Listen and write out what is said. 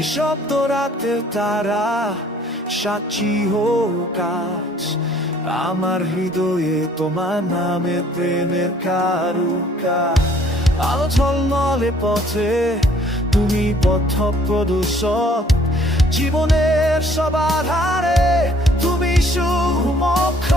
নিঃশব্দ রাতের তারা সাক্ষী হোক আজ আমার হৃদয়ে তোমার নামে প্রেমের কারুকাজ। আলো ঝলমলে পথে তুমি পথ প্রদর্শক, জীবনের সব আধারে তুমি শুভ মোক্ষ।